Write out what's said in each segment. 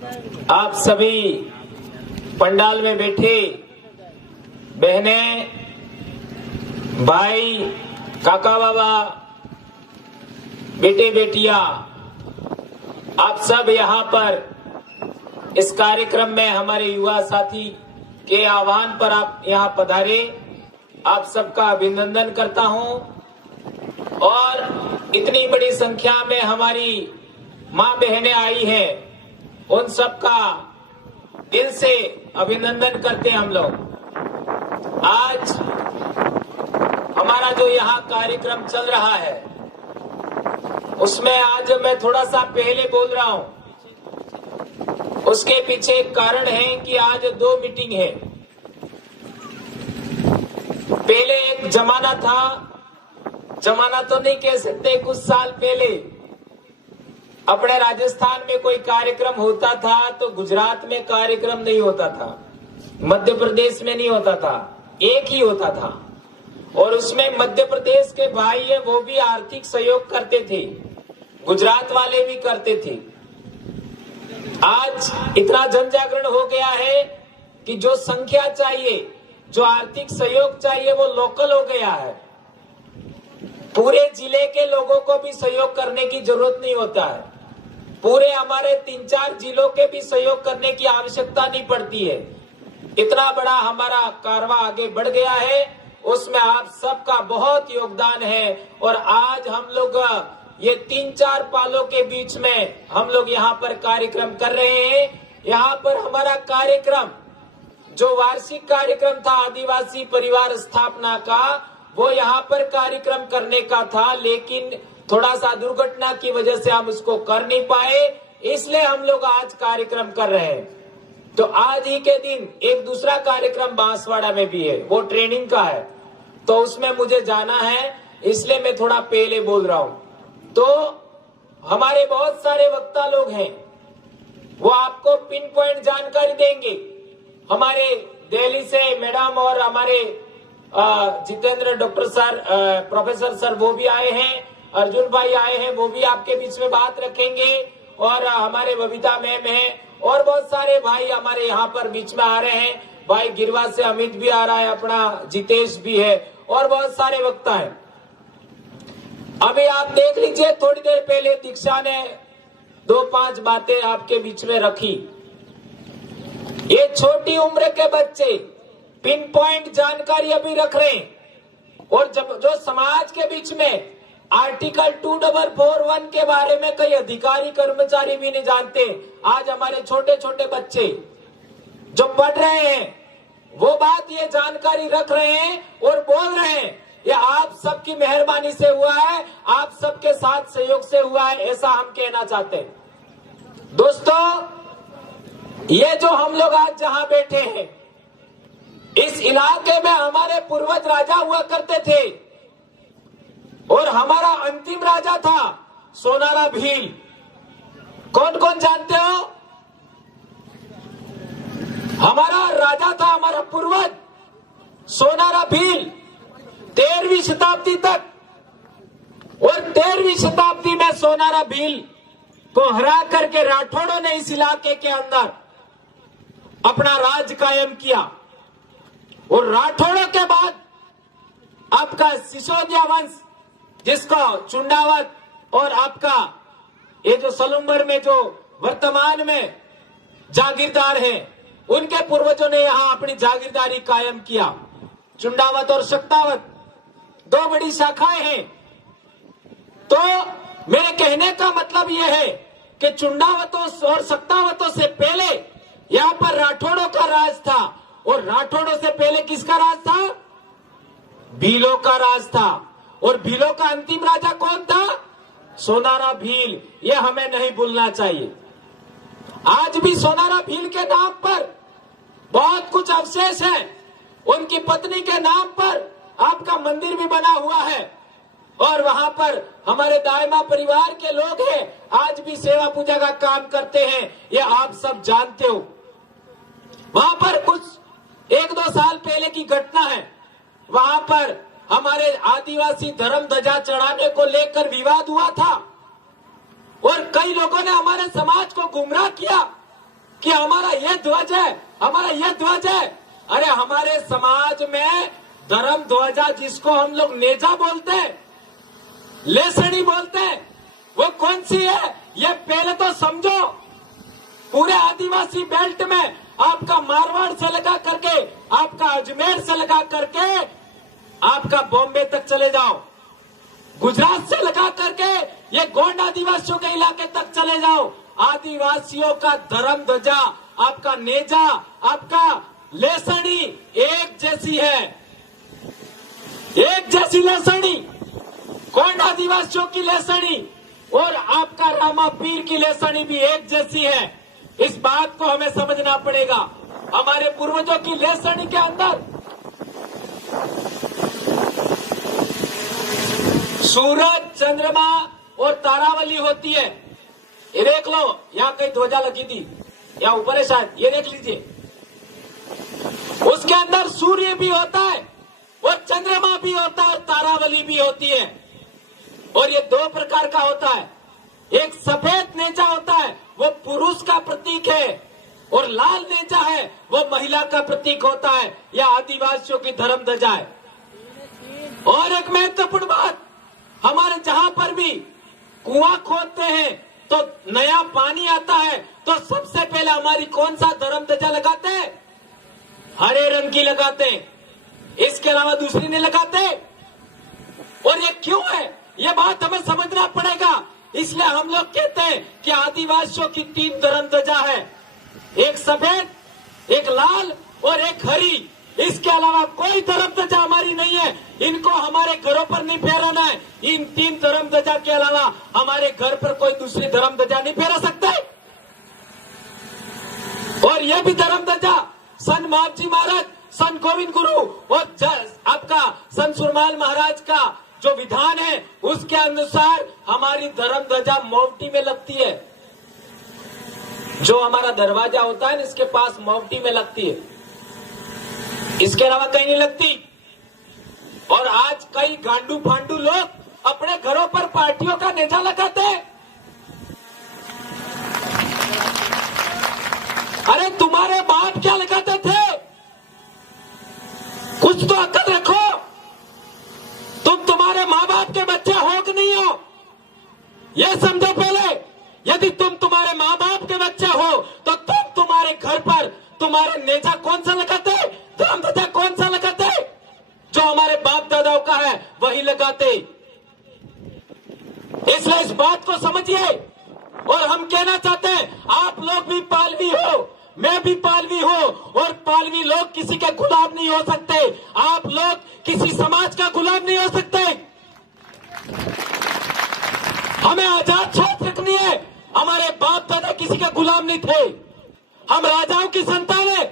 आप सभी पंडाल में बैठे बहनें, भाई, काका बाबा, बेटे बेटियां, आप सब यहाँ पर इस कार्यक्रम में हमारे युवा साथी के आह्वान पर आप यहाँ पधारे। आप सबका अभिनंदन करता हूँ और इतनी बड़ी संख्या में हमारी माँ बहनें आई हैं, उन सबका दिल से अभिनंदन करते हैं हम लोग। आज हमारा जो यहाँ कार्यक्रम चल रहा है उसमें आज मैं थोड़ा सा पहले बोल रहा हूँ, उसके पीछे एक कारण है कि आज 2 मीटिंग है। पहले एक जमाना था, जमाना तो नहीं कह सकते, कुछ साल पहले अपने राजस्थान में कोई कार्यक्रम होता था तो गुजरात में कार्यक्रम नहीं होता था, मध्य प्रदेश में नहीं होता था, एक ही होता था। और उसमें मध्य प्रदेश के भाई है वो भी आर्थिक सहयोग करते थे, गुजरात वाले भी करते थे। आज इतना जन जागरण हो गया है कि जो संख्या चाहिए, जो आर्थिक सहयोग चाहिए वो लोकल हो गया है। पूरे जिले के लोगों को भी सहयोग करने की जरूरत नहीं होता है, पूरे हमारे 3-4 जिलों के भी सहयोग करने की आवश्यकता नहीं पड़ती है। इतना बड़ा हमारा कारवां आगे बढ़ गया है, उसमें आप सबका बहुत योगदान है। और आज हम लोग ये 3-4 पालों के बीच में हम लोग यहाँ पर कार्यक्रम कर रहे हैं। यहाँ पर हमारा कार्यक्रम जो वार्षिक कार्यक्रम था आदिवासी परिवार स्थापना का, वो यहाँ पर कार्यक्रम करने का था, लेकिन थोड़ा सा दुर्घटना की वजह से हम उसको कर नहीं पाए, इसलिए हम लोग आज कार्यक्रम कर रहे हैं। तो आज ही के दिन एक दूसरा कार्यक्रम बांसवाड़ा में भी है, वो ट्रेनिंग का है, तो उसमें मुझे जाना है, इसलिए मैं थोड़ा पहले बोल रहा हूँ। तो हमारे बहुत सारे वक्ता लोग हैं, वो आपको पिन पॉइंट जानकारी देंगे। हमारे दिल्ली से मैडम और हमारे Jitendra doctor sir, professor sir वो भी आए हैं, अर्जुन भाई आए हैं, वो भी आपके बीच में बात रखेंगे। और हमारे बबीता मैम है और बहुत सारे भाई हमारे यहाँ पर बीच में आ रहे हैं। भाई गिरवा से अमित भी आ रहा है, अपना जितेश भी है और बहुत सारे वक्ता हैं। अभी आप देख लीजिए, थोड़ी देर पहले दीक्षा ने 2-5 बातें आपके बीच में रखी। ये छोटी उम्र के बच्चे पिन पॉइंट जानकारी अभी रख रहे हैं और जब जो समाज के बीच में आर्टिकल 2441 के बारे में कई अधिकारी कर्मचारी भी नहीं जानते, आज हमारे छोटे छोटे बच्चे जो पढ़ रहे हैं वो बात ये जानकारी रख रहे हैं और बोल रहे हैं। ये आप सबकी मेहरबानी से हुआ है, आप सबके साथ सहयोग से हुआ है, ऐसा हम कहना चाहते हैं। दोस्तों, ये जो हम लोग आज जहां बैठे हैं, इस इलाके में हमारे पूर्वज राजा हुआ करते थे और हमारा अंतिम राजा था सोनारा भील। कौन कौन जानते हो? हमारा राजा था, हमारा पूर्वज सोनारा भील 13वीं शताब्दी तक। और 13वीं शताब्दी में सोनारा भील को हरा करके राठौड़ों ने इस इलाके के अंदर अपना राज कायम किया। और राठौड़ों के बाद आपका सिसोदिया वंश, जिसका चुंडावत और आपका ये जो सलुम्बर में जो वर्तमान में जागीरदार हैं, उनके पूर्वजों ने यहाँ अपनी जागीरदारी कायम किया। चुंडावत और शक्तावत 2 बड़ी शाखाएं हैं। तो मेरे कहने का मतलब यह है कि चुंडावतों और शक्तावतों से पहले यहाँ पर राठौड़ों का राज था और राठौड़ों से पहले किसका राज था? भीलों का राज था। और भीलों का अंतिम राजा कौन था? सोनारा भील। यह हमें नहीं भूलना चाहिए। आज भी सोनारा भील के नाम पर बहुत कुछ अवशेष है। उनकी पत्नी के नाम पर आपका मंदिर भी बना हुआ है और वहां पर हमारे दायमा परिवार के लोग हैं, आज भी सेवा पूजा का काम करते हैं, ये आप सब जानते हो। वहां पर कुछ 1-2 साल पहले की घटना है, वहां पर हमारे आदिवासी धर्म ध्वजा चढ़ाने को लेकर विवाद हुआ था और कई लोगों ने हमारे समाज को गुमराह किया कि हमारा ये ध्वज है, हमारा ये ध्वज है। अरे हमारे समाज में धर्म ध्वजा जिसको हम लोग नेजा बोलते हैं, लेसड़ी बोलते हैं, वो कौन सी है ये पहले तो समझो। पूरे आदिवासी बेल्ट में आपका मारवाड़ से लगा करके, आपका अजमेर से लगा करके, आपका बॉम्बे तक चले जाओ, गुजरात से लगा करके ये गोंड आदिवासियों के इलाके तक चले जाओ, आदिवासियों का धर्म ध्वजा, आपका नेजा, आपका लेसड़ी एक जैसी है, एक जैसी लेसड़ी। गोंड आदिवासियों की लेसड़ी और आपका रामा पीर की लेसड़ी भी एक जैसी है। इस बात को हमें समझना पड़ेगा। हमारे पूर्वजों की लेसड़ी के अंदर सूरज, चंद्रमा और तारावली होती है। ये देख लो, यहाँ कहीं ध्वजा लगी थी, यहाँ ऊपर है शायद, ये देख लीजिए। उसके अंदर सूर्य भी होता है और चंद्रमा भी होता है और तारावली भी होती है। और ये दो प्रकार का होता है, एक सफेद नेजा होता है वो पुरुष का प्रतीक है, और लाल नेजा है वो महिला का प्रतीक होता है। यह आदिवासियों की धर्म ध्वजा है। और एक महत्वपूर्ण बात, हमारे जहां पर भी कुआं खोदते हैं तो नया पानी आता है तो सबसे पहले हमारी कौन सा धर्म ध्वजा लगाते हैं? हरे रंग की लगाते हैं, इसके अलावा दूसरी नहीं लगाते। और ये क्यों है, ये बात हमें समझना पड़ेगा। इसलिए हम लोग कहते हैं कि आदिवासियों की 3 धर्म ध्वजा है, एक सफेद, एक लाल और एक हरी। इसके अलावा कोई धर्म ध्वजा हमारी नहीं है। इनको हमारे घरों पर नहीं फहराना है। इन 3 धर्म ध्वजा के अलावा हमारे घर पर कोई दूसरी धर्म ध्वजा नहीं फहरा सकता। और यह भी धर्म ध्वजा संत महाजी महाराज, संत गोविंद गुरु और आपका संत सुरमाल महाराज का जो विधान है उसके अनुसार हमारी धर्म ध्वजा मोवटी में लगती है। जो हमारा दरवाजा होता है ना, इसके पास मोवटी में लगती है, इसके अलावा कहीं नहीं लगती। और आज कई गांडू फांडू लोग अपने घरों पर पार्टियों का नेजा लगाते हैं। अरे तुम्हारे बाप क्या लगाते थे? कुछ तो अकल रखो। तुम तुम्हारे माँ बाप के बच्चे हो कि नहीं हो, यह समझो पहले। यदि तुम तुम्हारे माँ बाप के बच्चे हो तो तुम तुम्हारे घर पर तुम्हारे नेजा कौन सा लगाते, धर्म ध्वजा कौन सा लगाते? जो हमारे बाप दादाओं का है वही लगाते। इसलिए इस बात को समझिए। और हम कहना चाहते हैं, आप लोग भी पालवी हो, मैं भी पालवी हूं, और पालवी लोग किसी के गुलाम नहीं हो सकते। आप लोग किसी समाज का गुलाम नहीं हो सकते। हमें आजाद सोच रखनी है। हमारे बाप दादा किसी के गुलाम नहीं थे। हम राजाओं की संतान है।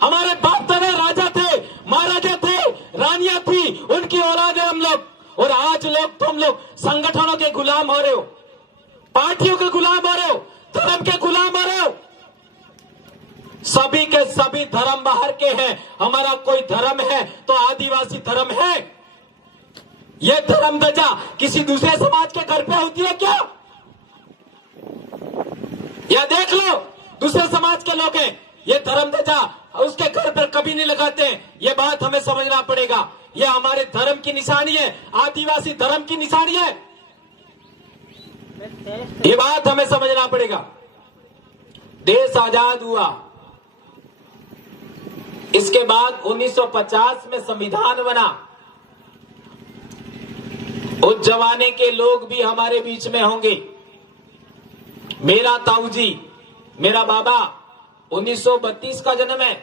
हमारे बाप दादा राजा थे, महाराजा थे, रानियां थी, उनकी औलाद है हम लोग। और आज लोग तुम लोग संगठनों के गुलाम हो रहे हो, पार्टियों के गुलाम हो रहे हो, धर्म के गुलाम हो रहे हो। सभी के सभी धर्म बाहर के हैं। हमारा कोई धर्म है तो आदिवासी धर्म है। यह धर्म ध्वजा किसी दूसरे समाज के घर पे होती है क्या? या देख लो, दूसरे समाज के लोग हैं, ये धर्म ध्वजा उसके घर पर कभी नहीं लगाते हैं। ये बात हमें समझना पड़ेगा। ये हमारे धर्म की निशानी है, आदिवासी धर्म की निशानी है। ये बात हमें समझना पड़ेगा। देश आजाद हुआ, इसके बाद 1950 में संविधान बना। उस जमाने के लोग भी हमारे बीच में होंगे। मेरा ताऊजी, मेरा बाबा 1932 का जन्म है,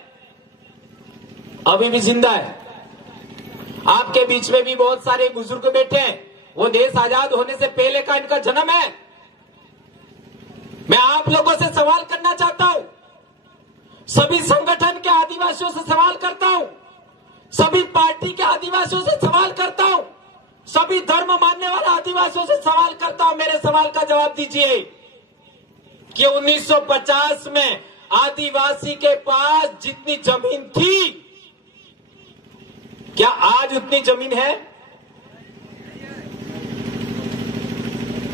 अभी भी जिंदा है। आपके बीच में भी बहुत सारे बुजुर्ग बैठे हैं, वो देश आजाद होने से पहले का इनका जन्म है। मैं आप लोगों से सवाल करना चाहता हूं, सभी संगठन के आदिवासियों से सवाल करता हूं, सभी पार्टी के आदिवासियों से सवाल करता हूं, सभी धर्म मानने वाले आदिवासियों से सवाल करता हूं। मेरे सवाल का जवाब दीजिए कि 1950 में आदिवासी के पास जितनी जमीन थी, क्या आज उतनी जमीन है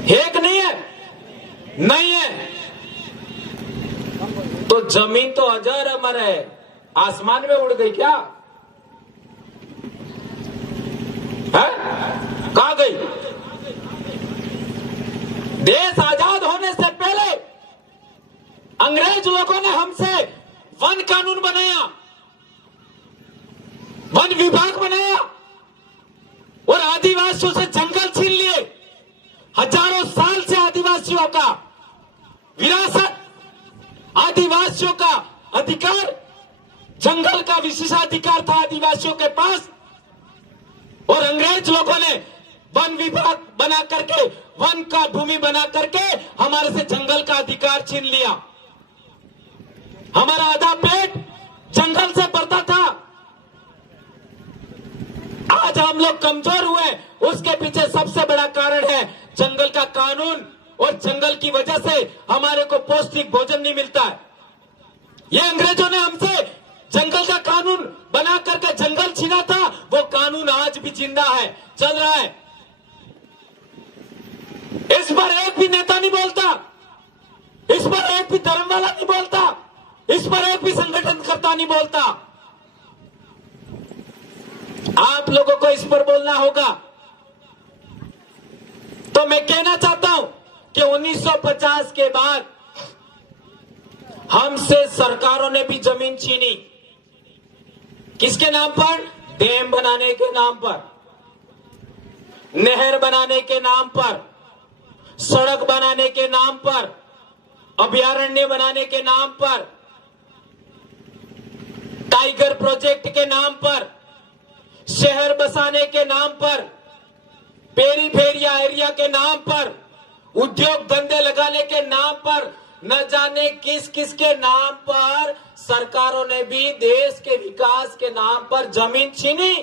कि नहीं है? नहीं है। तो जमीन तो अजर अमर है, आसमान में उड़ गई क्या है? कहां गई? देश आजाद होने से पहले अंग्रेज लोगों ने हमसे वन कानून बनाया, वन विभाग बनाया और आदिवासियों से जंगल छीन लिए। हजारों साल से आदिवासियों का विरासत, आदिवासियों का अधिकार, जंगल का विशेषाधिकार था आदिवासियों के पास, और अंग्रेज लोगों ने वन विभाग बना करके, वन का भूमि बना करके हमारे से जंगल का अधिकार छीन लिया। हमारा आधा पेट जंगल से भरता था। आज हम लोग कमजोर हुए, उसके पीछे सबसे बड़ा कारण है जंगल का कानून, और जंगल की वजह से हमारे को पौष्टिक भोजन नहीं मिलता है। ये अंग्रेजों ने हमसे जंगल का कानून बना करके जंगल छीना था, वो कानून आज भी जिंदा है, चल रहा है। इस पर एक भी नेता नहीं बोलता, इस पर एक भी धर्म वाला नहीं बोलता, इस पर एक भी संगठनकर्ता नहीं बोलता। आप लोगों को इस पर बोलना होगा। तो मैं कहना चाहता हूं कि 1950 के बाद हमसे सरकारों ने भी जमीन छीनी। किसके नाम पर? डैम बनाने के नाम पर, नहर बनाने के नाम पर, सड़क बनाने के नाम पर, अभयारण्य बनाने के नाम पर, टाइगर प्रोजेक्ट के नाम पर, शहर बसाने के नाम पर, पेरीफेरिया एरिया के नाम पर, उद्योग धंधे लगाने के नाम पर, न जाने किस किस के नाम पर सरकारों ने भी देश के विकास के नाम पर जमीन छीनी।